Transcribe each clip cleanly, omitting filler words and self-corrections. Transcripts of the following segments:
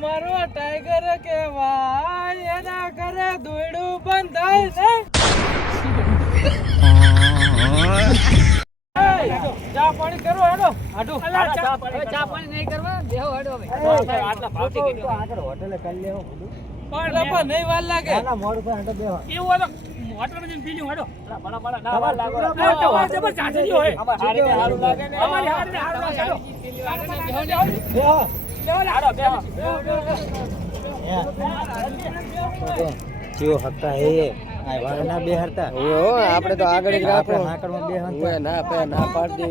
મારો ટાઈગર કેવાય એના કરે દોયડું બંધ થાય ને ચા પાણી કરો હેડો આડું ચા પાણી નહીં કરવા દેહો હેડો હવે આટલા ભાવથી કીધું આગળ હોટેલે કરી લેવો બધું પણ લપા નહીં વાર લાગે ના મોડ પર હેડો દેહો એવું વાલો હોટેલ માં જઈને પીજો હેડો બડા બડા ના વાર લાગે તો જબર ચાચી હોય અમાર હારીને હારું લાગે ને અમારી હારીને હારું લાગે હેડો બેહો હાડો બેહો જીઓ હતા હે આ વાળના બે હરતા ઓ આપણે તો આગળ જ રાખો નાકરમાં બે હંતા ના પે ના પાડ દે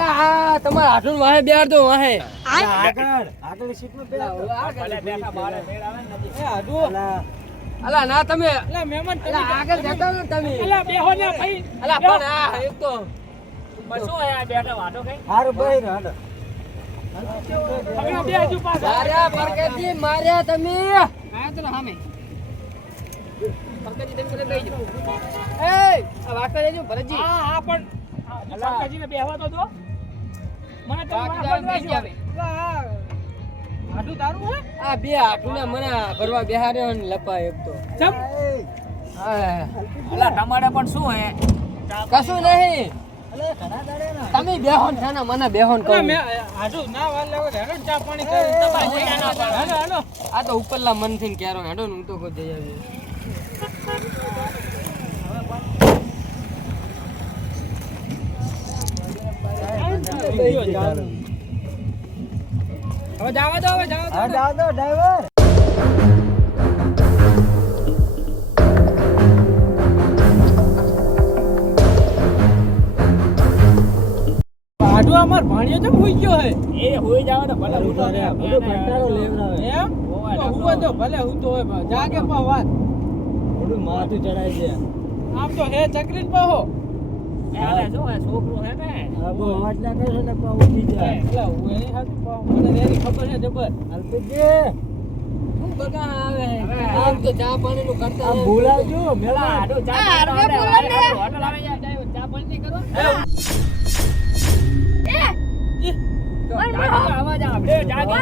આ તમાર હાથું વાહે બેહાર દો વાહે આગળ સીટમાં બે આગળ બેઠા બારે મેળ આવે ને એ આડુ અલા ના તમે અલા મહેમાન તમે આગળ જતા ને તમે અલા બેહો ને ભાઈ અલા પણ આ એક તો શું હે આ બેઠા વાડો કઈ હારું બહેર હાડો પકડા બે હજુ પાછા માર્યા પરકેજી માર્યા તમે આયા તો સામે પરકેજી તમે કરે બેહી જાઓ એ આ વાકડા દેજો ભરતજી હા પણ પરકેજીને બેહવા તો દો મને તો બાકી જાવ બેસી આવે આડુ તારું હે આ બે હાથુના મને ભરવા બેહાર્યો ને લપા એક તો ચમ અલા ટમાટા પણ શું હે કશું નહીં તમે બેહોન છે ને મને બેહોન કહો મે આડુ ના વાર લાગે હેડો ચા પાણી કરી તમારે ના પાડે હેડો હેડો આ તો ઉપરલા મન થઈને કેરો હેડો ને હું તો કોઈ જઈ આવી હવે જાવા દો હા જાવ દો ડ્રાઈવર આડુ અમાર ભાણિયો તો ભૂઈ ગયો હે એ હોઈ જાવ ને ભલે હું તો બધો કંટાળો લેવરાવે એમ તો હું તો ભલે હું તો હોય જાગે પા વાત બધું માથું ચડાઈ દે આમ તો હે ચકરીન પાહો અરે જો આ છોકરો હે ને આ બહુ અવાજ ના કરે ને પા ઉઠી જાય એટલે હું એની હાથ પાહો મને એની ખબર છે જબર અલ્પેજી શું બગા આવે આમ તો ચા પાણી નું કરતા આ બોલાવજો મેલા આડો ચા હોટલ આવે ચા પાણી નહીં કરવા આવાજ આપણે જાગે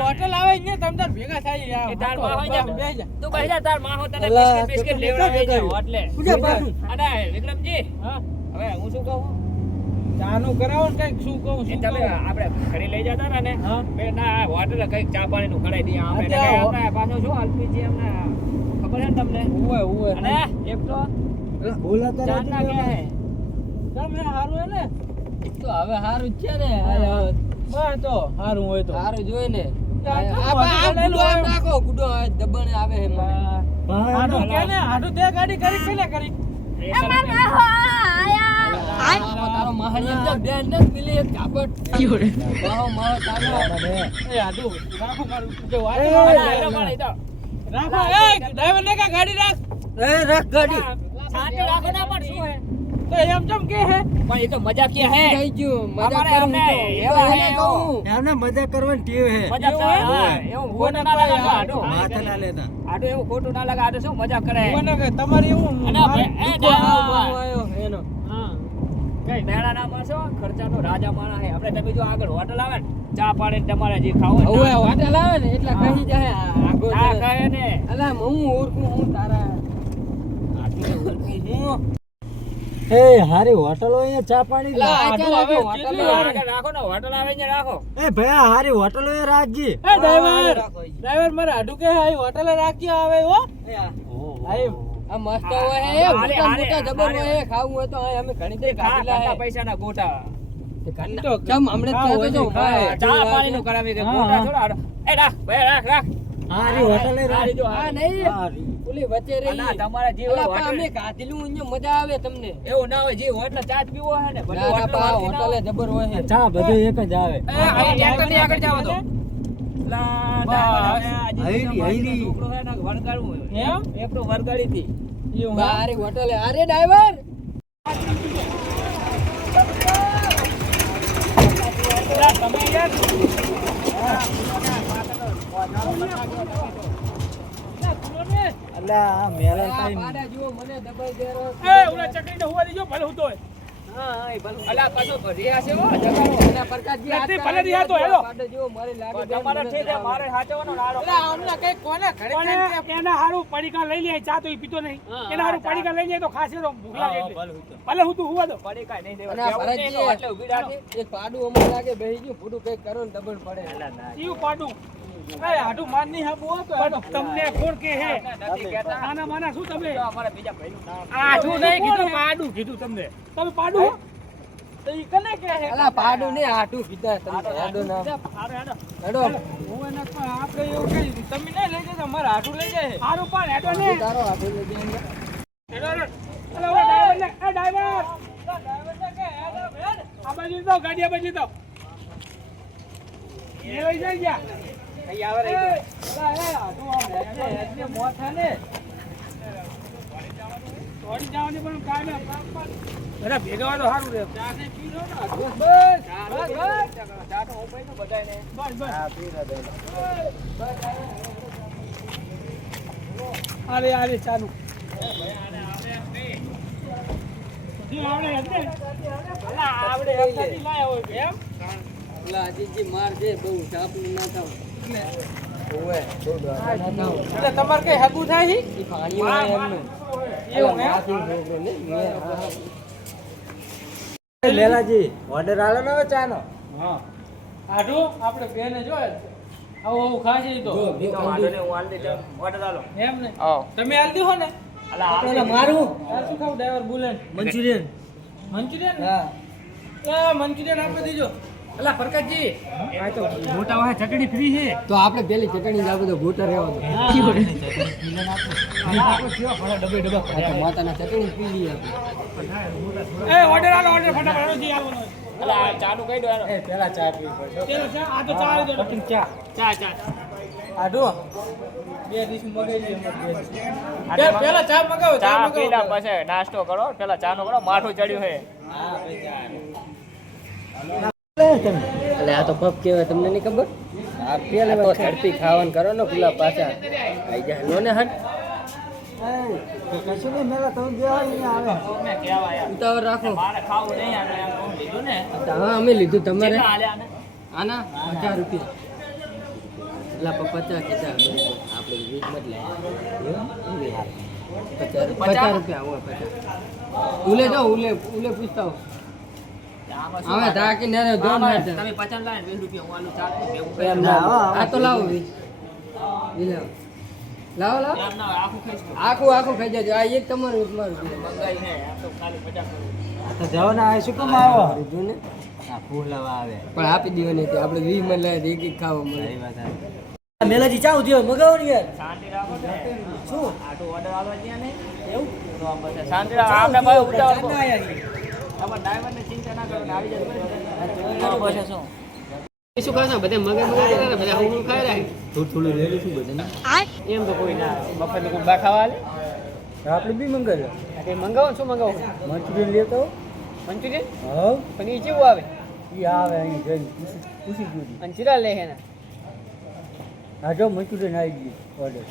હોટલ આવે ને તમ તાર ભેગા થાય તાર માં હોય જા તું બેસી જા તાર માં હો તને બિસ્કિટ લેવડાવે છે હોટલે અને વિક્રમજી હા હવે હું શું કહું ચાનું કરાવો ને કઈક શું કહું એ શું તમે આપણે ઘરે લઈ જતા ને હા. બે ના હોટલે કઈક ચા પાણી નું કરાઈ દઈએ આપણે આપણે પાછો શું અલ્પીજી અમને ખબર છે ને તમને ઉવે અને એક તો બોલાતા ચાર ના કે હે તમને હારું હે ને એક તો હવે હારું જ છે ને બસ તો હારું હોય તો હારું જોઈ ને ગુડો નાખો ગુડો દબણ આવે હે મને હાડું કે ને હાડું તે ગાડી કરી કેલે કરી તારો મહારી એમ બેન ને મિલી એક કાપડ વાહ મારો તારો એ હાડું રાખો મારું જે વાત રાખો રાખો એ ડ્રાઈવર ને કા ગાડી રાખ એ રાખ ગાડી સાચે રાખો ના પણ શું હે તો એમ ચમ કે હે પણ એ તો મજાકિયા હે થઈ ગયું મજાક કરું એવા હે કહું એમને મજા કરવાની ટેવ હે મજાક કરે હા એવું ખોટું ના લાગે આડો માથા ના લેતા આડો એવું ખોટું ના લાગે આડો શું મજાક કરે મને કે તમારી એવું અને આવ્યો એનો હા કઈ મેળા ના માણસો ખર્ચાનો રાજા માણા હે આપણે તમે જો આગળ હોટલ આવે ને ચા પાણી તમારે જે ખાવું હોય હોટલ આવે ને એટલે કહી જાય આગળ આ કહે ને અલા હું ઓળખું હું તારા આટલું ઓળખું હું એ હારી હોટલો અહીંયા ચા પાણી આડું આવે હોટલ રાખો ને હોટલ આવે ને રાખો એ ભયા હારી હોટલો એ રાખજી એ ડ્રાઈવર મારે આડું કે આ હોટલે રાખી આવે હો આઈ આ મસ્ત હોય હે મોટા મોટા જબર હોય હે ખાવું હોય તો અમે ઘણી દે ખાધેલા પૈસાના ગોટા તો ચમ હમણે ત્યાં તો જો ચા પાણી નું કરાવી કે ગોટા થોડા એ રાખ ભાઈ રાખ હારી હોટલે હારી જો આ નહીં હારી ઓલી વચ્ચે રહી ના તમારા જીવ હોટલ અમે કાધેલું અહીંયા મજા આવે તમને એવું ના હોય જીવ હોટલ ચા પીવો હે ને બધું હોટલે જબર હોય હે ચા બધું એક જ આવે એ આ ટ્રેક્ટર ની આગળ જાવ તો એકડો વરગાડી હતી બારે હોટલે અરે ડ્રાઈવર તમે યાર અલ્યા આ મેલા ટાઈમ પાડા જુઓ મને દબાઈ દેરો એ ઓલા ચકરીને હુવા દીજો ભલે હું તો હા હા ભલે અલા પાછો ભરિયા છે હો જગાડો એના પ્રકાશજી નથી ભલે રહ્યા તો હેલો પાડા જુઓ મારે લાગે તમારા છે તે મારે હાચવાનો નાડો અલા હમણાં કઈ કોને ઘરે એના હારું પડીકા લઈ લે ચા તો ઈ પીતો નહીં એના હારું પડીકા લઈ લે તો ખાસે તો ભૂખ લાગે ભલે હું તું હુવા દો પડીકા નહીં દેવા ભરતજી એટલે ઊભી રાખી એક પાડું અમને લાગે બેહી ગયું ફૂડું કઈ કરો ને દબણ પડે ઈયું પાડું એ હાડું માન નહીં હાબો તો તમને કોણ કે હે નથી કહેતા આના માના શું તમે અમારા બીજા ભાઈનું નામ આઠું નહીં કીધું પાડું કીધું તમને તમે પાડું તો ઈ કને કે હે અલા પાડું ને આટું કીધા તમે હેડો ના હેડો હું એને પણ આપણે એવું કહી તમે નહીં લઈ જજો મારા હાડું લઈ જાય હારું પણ હેડો ને તારો આટું લઈ જાય હેડો અલે ઓ ડ્રાઈવર ને એ ડ્રાઈવર ને કે હેડો બેન આ બાજુ તો ગાડી આ બાજુ તો એ લઈ જાય ગયા અહીં આવે રહી અલા એ હાડું આ એટલે મોત છે ને થોડી જવાની પણ કામે અરે ભેગા હોય તો સારું રહે ચાને પીરો ને બસ બસ ચાટો ઉપાય તો બધાને બસ બસ આ પી દે આરે આરે ચાલુ જી આવડે એટલે ભલા આવડે એકસાથી લાયા હોય એમ ઓલા અજીતજી માર દે બહુ ચાપલું ના થાવ ઓવે એટલે તમારે કઈ હગું થાય છે ઈ પાણી વાળે એમનું એવું એમ છોકરો ને મેલાજી ઓર્ડર આલો ને ચાનો હા આઢું આપણે બેને જોય આવું આવું ખાશે ઈ તો વાંધો ને હું આલ દે ઓર્ડર આલો એમ ને આવ તમે હાલ દીધો ને અલા આપણે મારું શું ખાવ ડ્રાઈવર બુલેટ મંચુરિયન મંચુરિયન હા એ મંચુરિયન આપણે દીજો અલા પ્રકાશજી આ તો મોટા વાહે ચટણી ફ્રી છે તો આપણે પેલી ચટણી લાવો તો ગોટર રહેવા દો ડબ્બે ડબ્બા આ તો માતાના ચટણી પી લઈએ એ ઓર્ડર આલો ઓર્ડર ફટાફટ જી આવવાનો અલા ચાલુ કહી દો એ પેલા ચા પી પડશે તેલ ચા આ તો ચા દો ચા ચા આઢો બે ડીશ મગાઈ લે પેલા ચા મગાવો ચા પીલા પછી નાસ્તો કરો પેલા ચા નો કરો માઠું ચડ્યું છે હા ભાઈ ચા એટલે આ તો પપ કેવાય તમને નહીં ખબર આ પેલા તો ઝડપી ખાવાનું કરો ને પેલા પાછા આઈ જાય લો ને હટ કશું નહીં મેલા તમે જેવા નહીં આવે મેં કહેવા યાર ઉતાવળ રાખો મારે ખાવું નહીં આપણે આમ કહું લીધું ને હા અમે લીધું તમારે કેટલા આલ્યા ને આના 1000 રૂપિયા એટલે 50 કીધા આપણે 20 મત લે 50 રૂપિયા હું 50 ઉલે જાઓ ઉલે પૂછતા હો હવે ધાકી ને દો મિનિટ તમે 50 લાઈન 20 રૂપિયા હું આલું ચાલ ભેગું એમ ના આ તો લાવો લાવો લાવો એમ ના આખું ખાઈશ આખું ખાઈ જાજો આ એક તમારું એક મારું મંગાઈ હે આ તો ખાલી 50 તો જાવ ને આ શું કેમ આવો લીધું ને આ ફૂલ લાવા આવે પણ આપી દેવાની હતી આપણે 20 મત લાવે એક એક ખાવા મળે એ વાત મેલાજી ચાવ દિયો મગાવો ને યાર શાંતિ રાખો ને શું આ તો ઓર્ડર આલવા જ્યાં ને એવું તો આ પછી શાંતિ રાખો આપણે ભાઈ ઉતાવળ ના આયા આમાં ડ્રાઈવરને ચિંતા ના કરો ને આવી જશે પછી શું શું ખાશો બધા મગર ને બધા હું ખાઈ રહ્યા થોડું લઈ લઈશું બધાને એમ તો કોઈ ના બફર લોકો બા ખાવા આલે આપણે બી મંગાવ્યો આ કઈ મંગાવો શું મંગાવો મંચુરિયન લેતો મંચુરિયન હા પણ એ કેવું આવે ઈ આવે અહીં જઈને પૂછી જોડી અને ચીરા લે હે ને હા જો મંચુરિયન આવી ગયું ઓર્ડર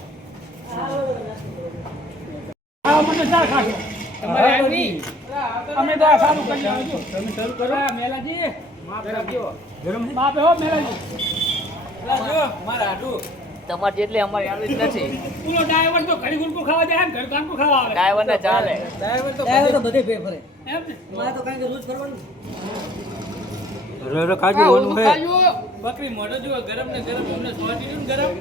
આ મને ચા ખાશો તમારે આવી અમે તો આ સારું કરી આવજો તમે શરૂ કરો મેલાજી માફ રાખજો ગરમ માપે હો મેલાજી જો મારા આડું તમારે જેટલી અમારી આવી નથી પૂરો ડ્રાઈવર તો ઘડી ગુલકુ ખાવા જાય ને ઘર કાનકુ ખાવા આવે ડ્રાઈવર ને ચાલે ડ્રાઈવર તો બધે પે ફરે એમ ને મારે તો કાંઈ રોજ કરવાનું રો કાજુ ઓનું હે બકરી મોઢો જો ગરમ ને ગરમ એમને સોટી ને ગરમ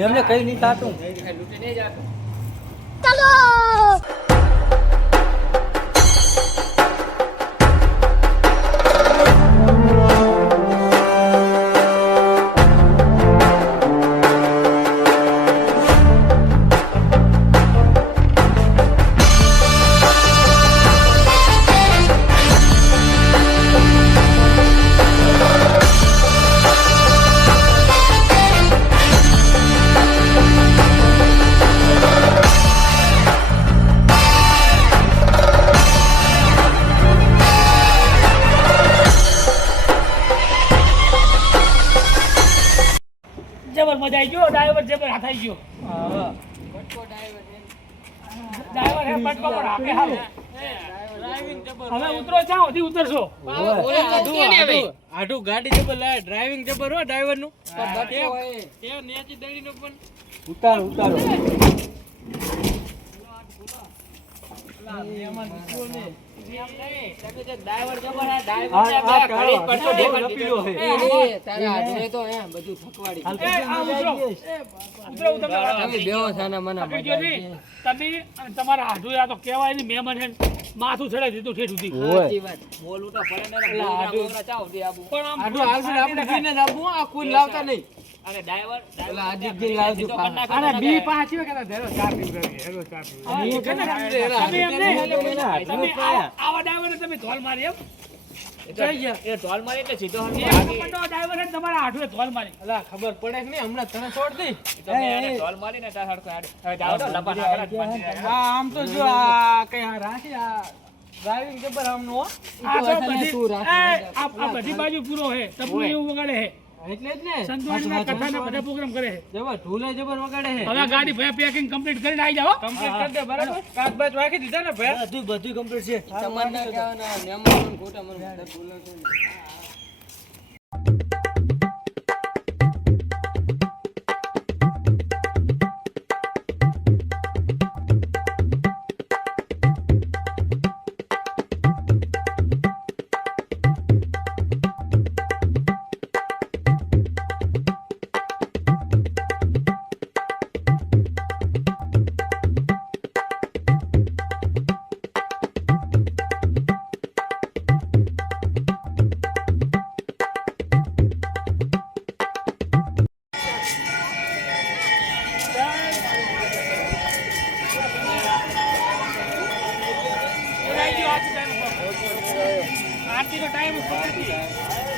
એમને કઈ નહીં થાતું લૂટી નહીં જાતો ચલો જબર મજા આવી ગયો ડ્રાઈવર જબર હાથ આવી ગયો બટકો ડ્રાઈવર છે. ડ્રાઈવર હે બટકો પણ આપે હાલ ડ્રાઇવિંગ જબર. હવે ઉતરો ચાઓ દી ઉતરશો ઓલે આઢું ગાડી જબર લાય ડ્રાઇવિંગ જબર હો ડ્રાઈવર નું બટકો હોય. એ નેચી દડી નો પણ ઉતારો ઉતારો તમે જે ડ્રાઈવર જબર આ ડ્રાઈવર આ- ને આ આપણે કાળો, ઘડીક બટકો આ દેખાડી લપીલો દીધો. હે. એ તારા હાથે તો હે બધું થકવાડી હાલ દીધું. એ આ ઉતરો ઉતરો ઉતરો તમે બેહો સાના મના તમે જો જી, તમે અને તમારા હાડું આ તો કહેવાય નહીં મહેમાન છે ને, માથું ચડાવી દીધું ઠેઠ સુધી સાચી વાત. બોલું તો પડે ને બોલરા બોલરા ચાવ દે આબુ. પણ આમ આઢું હાલશે ને આપણે પીને જ આપવું આ કોઈ લાવતા નહીં અને ડ્રાઈવર ઓલા આદિત્ય લાવજો પા. અરે બી પાછી કે ધેરો ચા પીવ હેરો ચા પીવ તમે એમ નહીં તમે આવા ડ્રાઈવરને તમે ધોલ મારી એમ જઈ ગયા એ ઢોલ મારી એટલે સીધો હરખો એક ભાગી. નંબરનો ડ્રાઈવર છે તમારા હાડુએ ધોલ મારી અલા ખબર પડે કે નહીં હમણાં તને છોડ દઈ તમે એને ઢોલ મારી ને તાર હરખો હાડ. હવે જાઓ તો લપા ના કરે જ પાછી. આ આમ તો જો આ કઈ આ રાખી આ ડ્રાઇવિંગ જબર આમનું હો આ તો તું બધી રાખી આ બધી બાજુ પૂરો હે ટપુ એવું વગાડે હે એટલે જ ને સંતોષના કથાના બધા પ્રોગ્રામ કરે હે જબર ઢોલે જબર વગાડે હે હવે ગાડી ભયા પેકિંગ કમ્પ્લીટ કરીને આવી જાઓ કમ્પ્લીટ કરી દે બરાબર કાગબાજ રાખી દીધા ને ભાઈ બધું બધું કમ્પ્લીટ છે તમારે ના કહેવાના મહેમાન ખોટા મને બોલાવશો નહીં. આરતી નો ટાઈમ